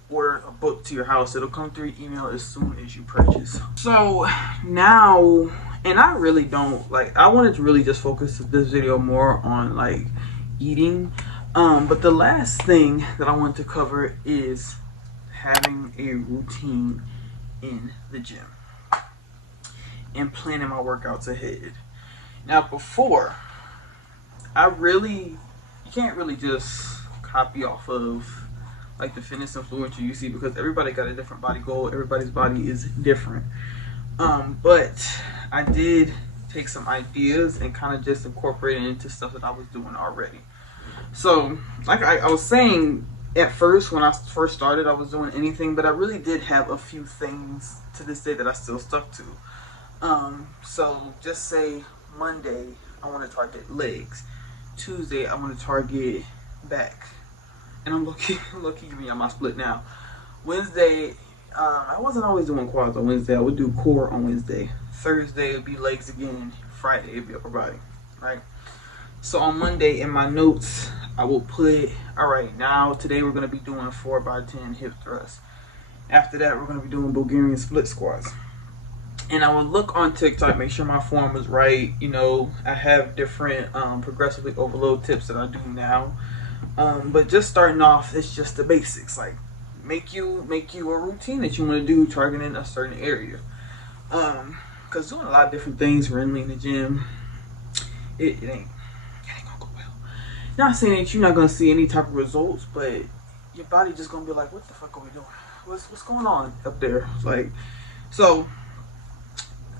order a book to your house. It'll come through your email as soon as you purchase. So now, and I really don't like, I wanted to really just focus this video more on like eating. But the last thing that I want to cover is having a routine in the gym and planning my workouts ahead. Now before, you can't really just copy off of like the fitness influencer you see, because everybody got a different body goal. Everybody's body is different. But I did take some ideas and kind of just incorporate it into stuff that I was doing already. So like I was saying, at first when I first started, I was doing anything, but I really did have a few things to this day that I still stuck to. So just say Monday I want to target legs, Tuesday I want to target back, and I'm lucky giving y'all my split now. Wednesday, I wasn't always doing quads on Wednesday. I would do core on Wednesday. Thursday it would be legs again. Friday it would be upper body, right? So on Monday in my notes, I will put, all right, now today we're going to be doing 4x10 hip thrusts. After that, we're going to be doing Bulgarian split squats. And I will look on TikTok, make sure my form is right. You know, I have different progressively overload tips that I do now. But just starting off, it's just the basics. Like, make you a routine that you want to do, targeting a certain area. Because doing a lot of different things randomly in the gym, it ain't gonna go well. Not saying that you're not gonna see any type of results, but your body just gonna be like, what the fuck are we doing? What's going on up there? Like, so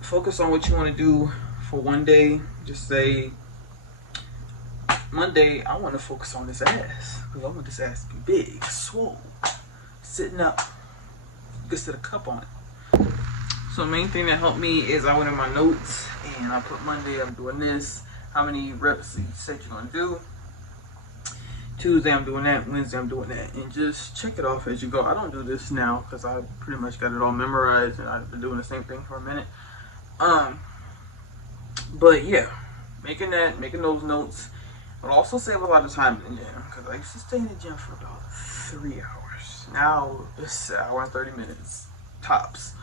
focus on what you want to do for one day. Just say, Monday, I want to focus on this ass, because I want this ass to be big, swole, sitting up. You can sit a cup on it. So the main thing that helped me is I went in my notes and I put Monday, I'm doing this. How many reps you said you're going to do. Tuesday, I'm doing that. Wednesday, I'm doing that. And just check it off as you go. I don't do this now because I pretty much got it all memorized and I've been doing the same thing for a minute. But yeah, making those notes will also save a lot of time in the gym, because I used to stay in the gym for about 3 hours. Now it's an hour and 30 minutes tops.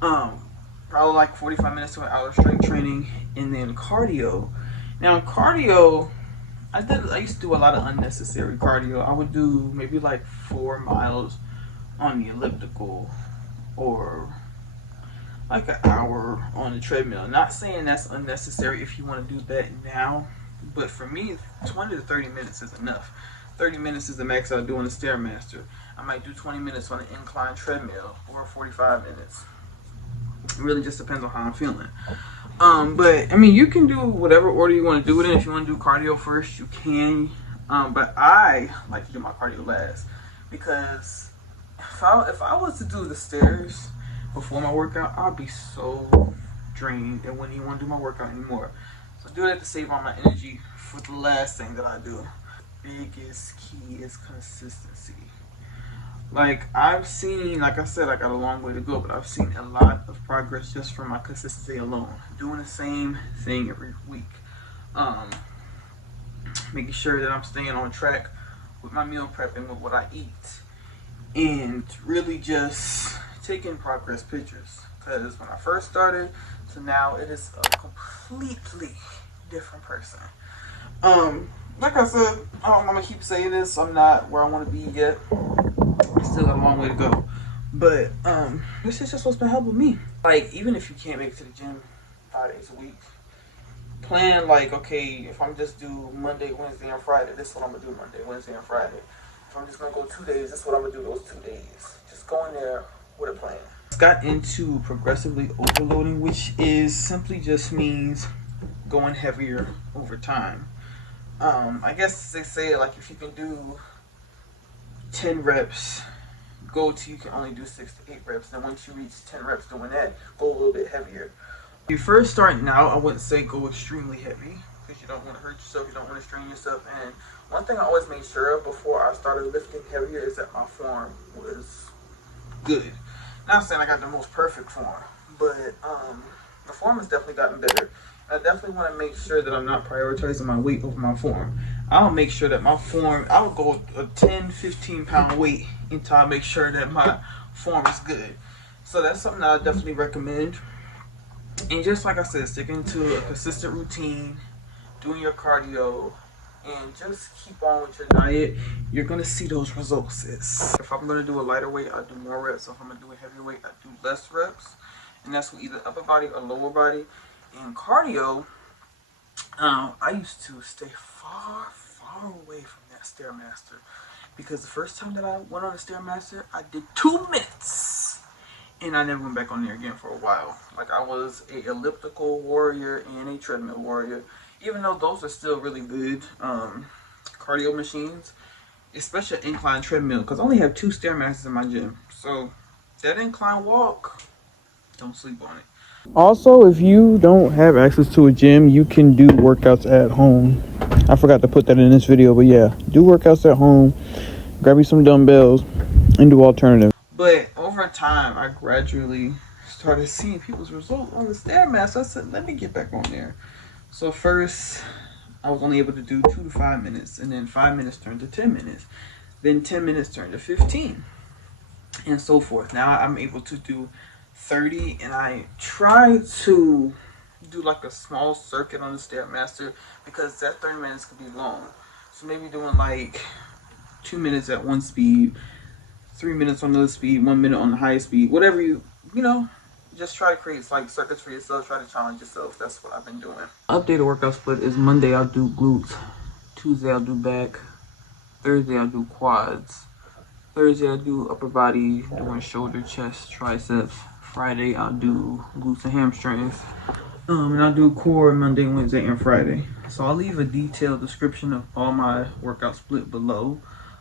Probably like 45 minutes to an hour of strength training, and then cardio. Now cardio, I used to do a lot of unnecessary cardio. I would do maybe like 4 miles on the elliptical, or like an hour on the treadmill. Not saying that's unnecessary if you want to do that now, but for me, 20 to 30 minutes is enough. 30 minutes is the max I do on the Stairmaster. I might do 20 minutes on an incline treadmill, or 45 minutes. It really just depends on how I'm feeling. But I mean, you can do whatever order you want to do it in. If you want to do cardio first, you can. But I like to do my cardio last, because if I was to do the stairs before my workout, I'd be so drained and wouldn't even want to do my workout anymore. So I do that to save all my energy for the last thing that I do. Biggest key is consistency. Like, I've seen, like I said, I got a long way to go, but I've seen a lot of progress just from my consistency alone. Doing the same thing every week. Making sure that I'm staying on track with my meal prep and with what I eat. And really just taking progress pictures. Because when I first started to now, it is a completely different person. Like I said, I'm going to keep saying this. I'm not where I want to be yet. I still got a long way to go. But this is just what's been helping me. Like, even if you can't make it to the gym 5 days a week, plan like, okay, if I'm just do Monday, Wednesday, and Friday, this is what I'm going to do Monday, Wednesday, and Friday. If I'm just going to go 2 days, this is what I'm going to do those 2 days. Just go in there with a plan. Got into progressively overloading, which is simply just means going heavier over time. I guess they say, like, if you can do 10 reps, go to you can only do 6 to 8 reps. Then once you reach 10 reps doing that, go a little bit heavier. If you're first starting out, I wouldn't say go extremely heavy, because you don't want to hurt yourself, you don't want to strain yourself. And one thing I always made sure of before I started lifting heavier is that my form was good. Not saying I got the most perfect form, but the form has definitely gotten better. I definitely want to make sure that I'm not prioritizing my weight over my form. I'll make sure that my form, I'll go a 10-15 pound weight until I make sure that my form is good. So that's something that I definitely recommend. And just like I said, sticking to a consistent routine, doing your cardio, and just keep on with your diet, you're gonna see those results, sis. If I'm gonna do a lighter weight, I do more reps. If I'm gonna do a heavy weight, I do less reps. And that's with either upper body or lower body. And cardio, I used to stay far away from that Stairmaster, because the first time that I went on a Stairmaster, I did 2 minutes. And I never went back on there again for a while. Like, I was a elliptical warrior and a treadmill warrior. Even though those are still really good cardio machines, especially incline treadmill, because I only have 2 Stairmasters in my gym. So that incline walk, don't sleep on it. Also, if you don't have access to a gym, you can do workouts at home. I forgot to put that in this video, but yeah, do workouts at home. Grab you some dumbbells and do alternative. But over time, I gradually started seeing people's results on the Stairmaster. I said, let me get back on there. So first, I was only able to do 2 to 5 minutes, and then 5 minutes turned to 10 minutes. Then 10 minutes turned to 15, and so forth. Now I'm able to do 30, and I try to do like a small circuit on the Stairmaster, because that 30 minutes could be long. So maybe doing like 2 minutes at one speed, 3 minutes on the other speed, 1 minute on the highest speed, whatever you know, just try to create like circuits for yourself, try to challenge yourself. That's what I've been doing. Updated workout split is Monday I'll do glutes, Tuesday I'll do back, Thursday I'll do quads, Thursday I'll do upper body, doing shoulder, chest, triceps. Friday I'll do glutes and hamstrings. And I'll do core Monday, Wednesday, and Friday. So I'll leave a detailed description of all my workout split below,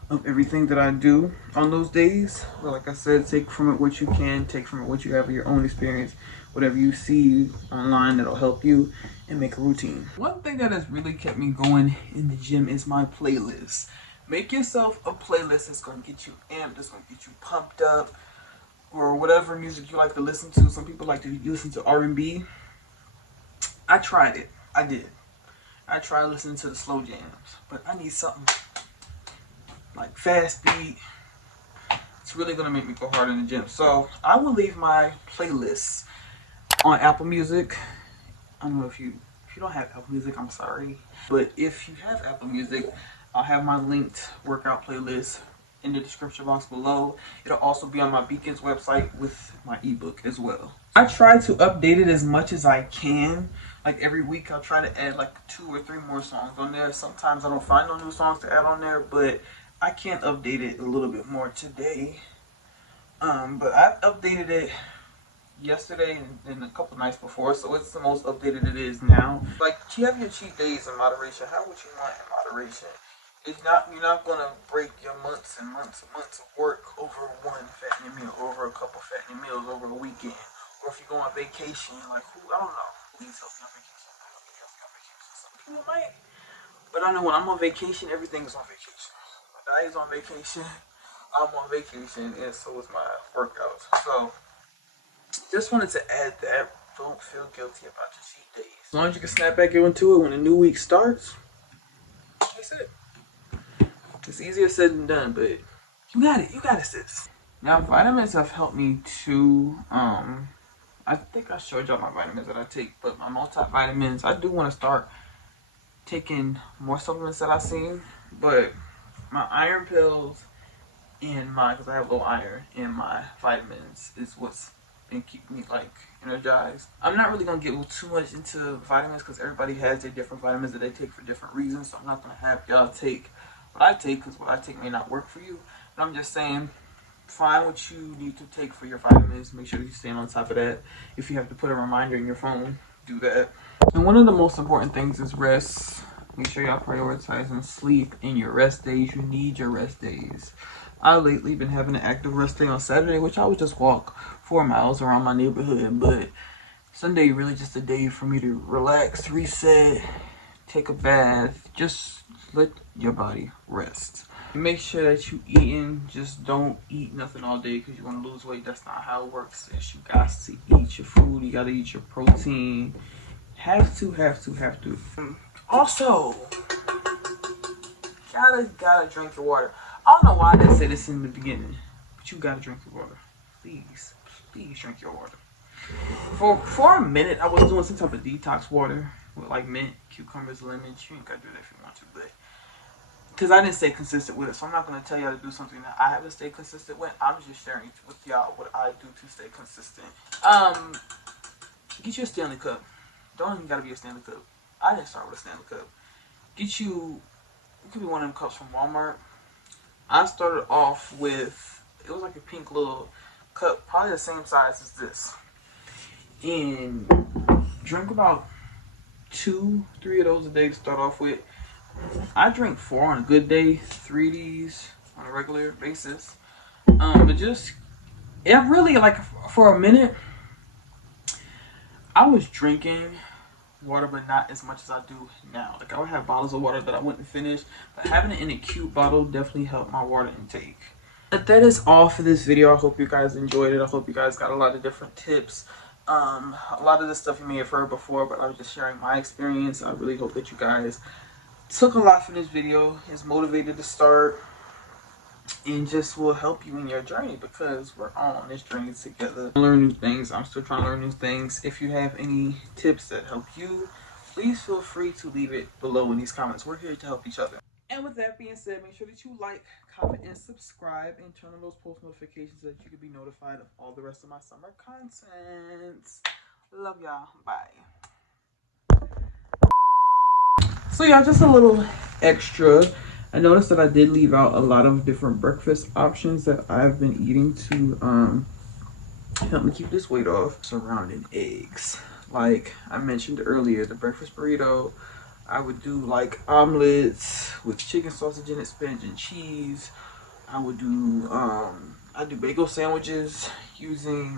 of everything that I do on those days. But like I said, take from it what you can, take from it what you have in your own experience, whatever you see online that'll help you, and make a routine. One thing that has really kept me going in the gym is my playlist. Make yourself a playlist that's going to get you amped, that's going to get you pumped up, or whatever music you like to listen to. Some people like to listen to R&B. I tried it. I did. I tried listening to the slow jams, but I need something like fast beat. It's really gonna make me go hard in the gym. So I will leave my playlists on Apple Music. I don't know if you don't have Apple Music, I'm sorry. But if you have Apple Music, I'll have my linked workout playlist in the description box below. It'll also be on my Beacons website with my ebook as well. I try to update it as much as I can. Like every week I'll try to add like 2 or 3 more songs on there. Sometimes I don't find no new songs to add on there, but I can update it a little bit more today. But I updated it yesterday and a couple nights before, so it's the most updated it is now. Like, you have your cheat days in moderation. Have what you want in moderation. It's not, you're not gonna break your months and months and months of work over one fattening meal, over a couple fattening meals over a weekend, or if you go on vacation. Like, who, I don't know. Please help me on vacation. Some people might, but I know when I'm on vacation, everything is on vacation. My diet's on vacation. I'm on vacation, and so is my workouts. So, just wanted to add that. Don't feel guilty about your cheat days. As long as you can snap back into it when the new week starts, that's it. It's easier said than done, but you got it. You got it, sis. Now, vitamins have helped me too. I think I showed y'all my vitamins that I take, but my multivitamins, I do want to start taking more supplements that I've seen, but my iron pills and because I have low iron, and my vitamins is what's been keeping me like energized. I'm not really gonna get too much into vitamins because everybody has their different vitamins that they take for different reasons, so I'm not gonna have y'all take what I take, because what I take may not work for you. But I'm just saying, find what you need to take for your vitamins. Make sure that you stay on top of that. If you have to put a reminder in your phone, do that. And one of the most important things is rest. Make sure y'all prioritizing sleep in your rest days. You need your rest days. I've lately been having an active rest day on Saturday, which I would just walk 4 miles around my neighborhood. But Sunday really just a day for me to relax, reset, take a bath, just let your body rest. Make sure that you eating, just don't eat nothing all day because you want to lose weight. That's not how it works. You got to eat your food. You got to eat your protein. Have to. Also, gotta drink your water. I don't know why I didn't say this in the beginning, but you gotta drink your water. Please drink your water. For a minute, I was doing some type of detox water with like mint, cucumbers, lemons. You ain't gotta do that if you want to, but because I didn't stay consistent with it, so I'm not gonna tell y'all to do something that I haven't stayed consistent with. I'm just sharing with y'all what I do to stay consistent. Get you a Stanley Cup. Don't even gotta be a Stanley Cup. I didn't start with a Stanley Cup. Get you, it could be one of them cups from Walmart. I started off with, it was like a pink little cup, probably the same size as this. And drink about 2-3 of those a day to start off with. I drink 4 on a good day, 3 of these on a regular basis. But just, it really, like, for a minute, I was drinking water, but not as much as I do now. Like, I would have bottles of water that I wouldn't finish, but having it in a cute bottle definitely helped my water intake. But that is all for this video. I hope you guys enjoyed it. I hope you guys got a lot of different tips. A lot of this stuff you may have heard before, but I was just sharing my experience. I really hope that you guys took a lot from this video, is motivated to start, and just will help you in your journey, because we're all on this journey together. Learn new things. I'm still trying to learn new things. If you have any tips that help you, please feel free to leave it below in these comments. We're here to help each other. And with that being said, make sure that you like, comment, and subscribe, and turn on those post notifications so that you can be notified of all the rest of my summer content. Love y'all. Bye. So y'all, just a little extra. I noticed that I did leave out a lot of different breakfast options that I've been eating to help me keep this weight off. Surrounding eggs. Like I mentioned earlier, the breakfast burrito. I would do like omelets with chicken sausage in it, spinach and cheese. I would do I do bagel sandwiches using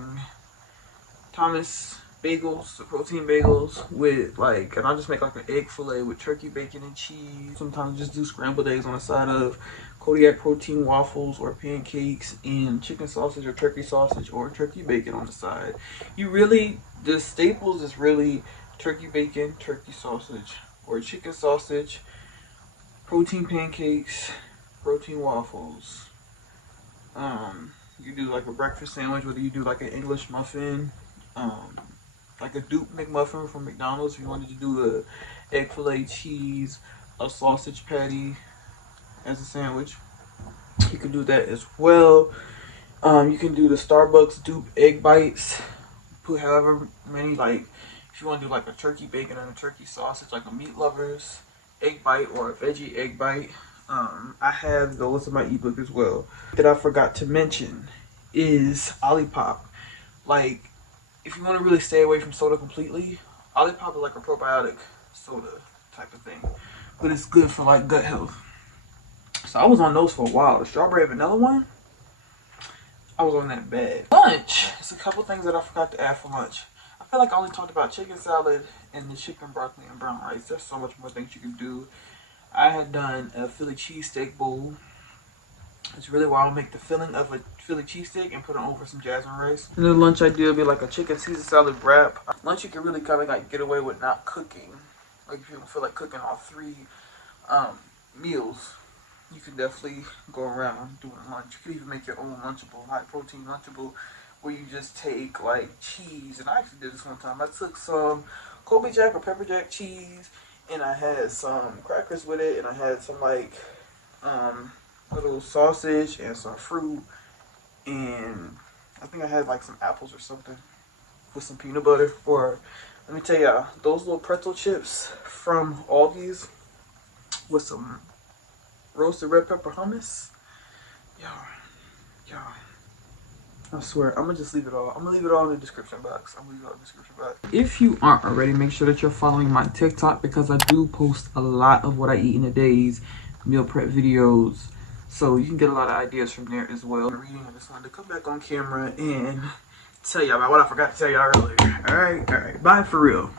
Thomas bagels, the protein bagels with like, and I'll just make like an egg fillet with turkey bacon and cheese. Sometimes just do scrambled eggs on the side of Kodiak protein waffles or pancakes, and chicken sausage or turkey bacon on the side. You really, the staples is really turkey bacon, turkey sausage, or chicken sausage, protein pancakes, protein waffles. You do like a breakfast sandwich, whether you do like an English muffin, like a Duke McMuffin from McDonald's. If you wanted to do a egg fillet, cheese, a sausage patty as a sandwich, you can do that as well. You can do the Starbucks Duke egg bites. Put however many, like if you want to do like a turkey bacon and a turkey sausage, like a meat lovers egg bite or a veggie egg bite. I have those in my ebook as well. That I forgot to mention is Olipop. Like, if you want to really stay away from soda completely, Olipop is like a probiotic soda type of thing, but it's good for like gut health. So I was on those for a while. The strawberry vanilla one, I was on that bad. Lunch, it's a couple things that I forgot to add for lunch. I feel like I only talked about chicken salad and the chicken broccoli and brown rice. There's so much more things you can do. I had done a Philly cheesesteak bowl. It's really why I'll make the filling of a Philly cheesesteak and put it over some jasmine rice. And then lunch I do will be like a chicken Caesar salad wrap. Lunch you can really kind of like get away with not cooking. Like if you don't feel like cooking all 3 meals, you can definitely go around doing lunch. You can even make your own Lunchable, high protein Lunchable, where you just take like cheese. And I actually did this one time. I took some Colby Jack or pepper jack cheese, and I had some crackers with it, and I had some like little sausage and some fruit, and I think I had like some apples or something with some peanut butter. Or let me tell y'all, those little pretzel chips from Aldi's with some roasted red pepper hummus. Y'all, I swear, I'm gonna just leave it all. I'm gonna leave it all in the description box. If you aren't already, make sure that you're following my TikTok, because I do post a lot of what I eat in a day's meal prep videos. So you can get a lot of ideas from there as well. I just wanted to come back on camera and tell y'all about what I forgot to tell y'all earlier. Alright, bye for real.